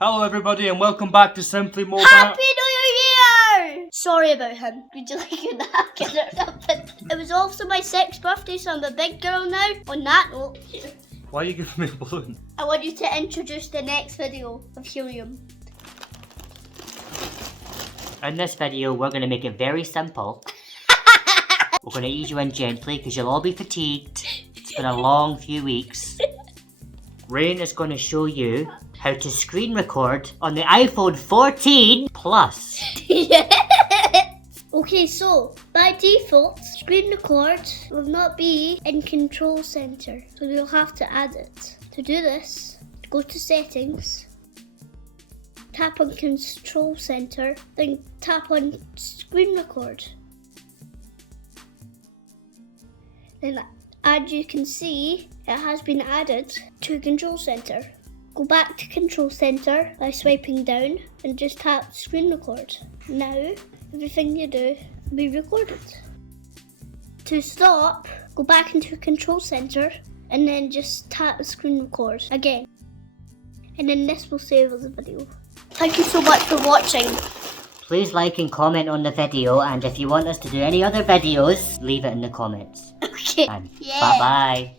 Hello everybody and welcome back to Simply Mobile. Happy New Year! Sorry about him. Would you like a napkin or something? It was also my 6th birthday, so I'm a big girl now. On that note, Why are you giving me a balloon? I want you to introduce the next video of Helium. In this video, we're going to make it very simple. We're going to ease you in gently because you'll all be fatigued. It's been a long few weeks. Rain is going to show you how to screen record on the iPhone 14 Plus. Okay, so by default, screen record will not be in control center, so you'll have to add it. To do this, go to settings, tap on control center, then tap on screen record. Then as you can see, it has been added to control center. Go back to control center by swiping down and just tap screen record. Now, everything you do will be recorded. To stop, go back into control center and then just tap screen record again. And then this will save the video. Thank you so much for watching. Please like and comment on the video, and if you want us to do any other videos, leave it in the comments. Okay. And Yeah. bye-bye.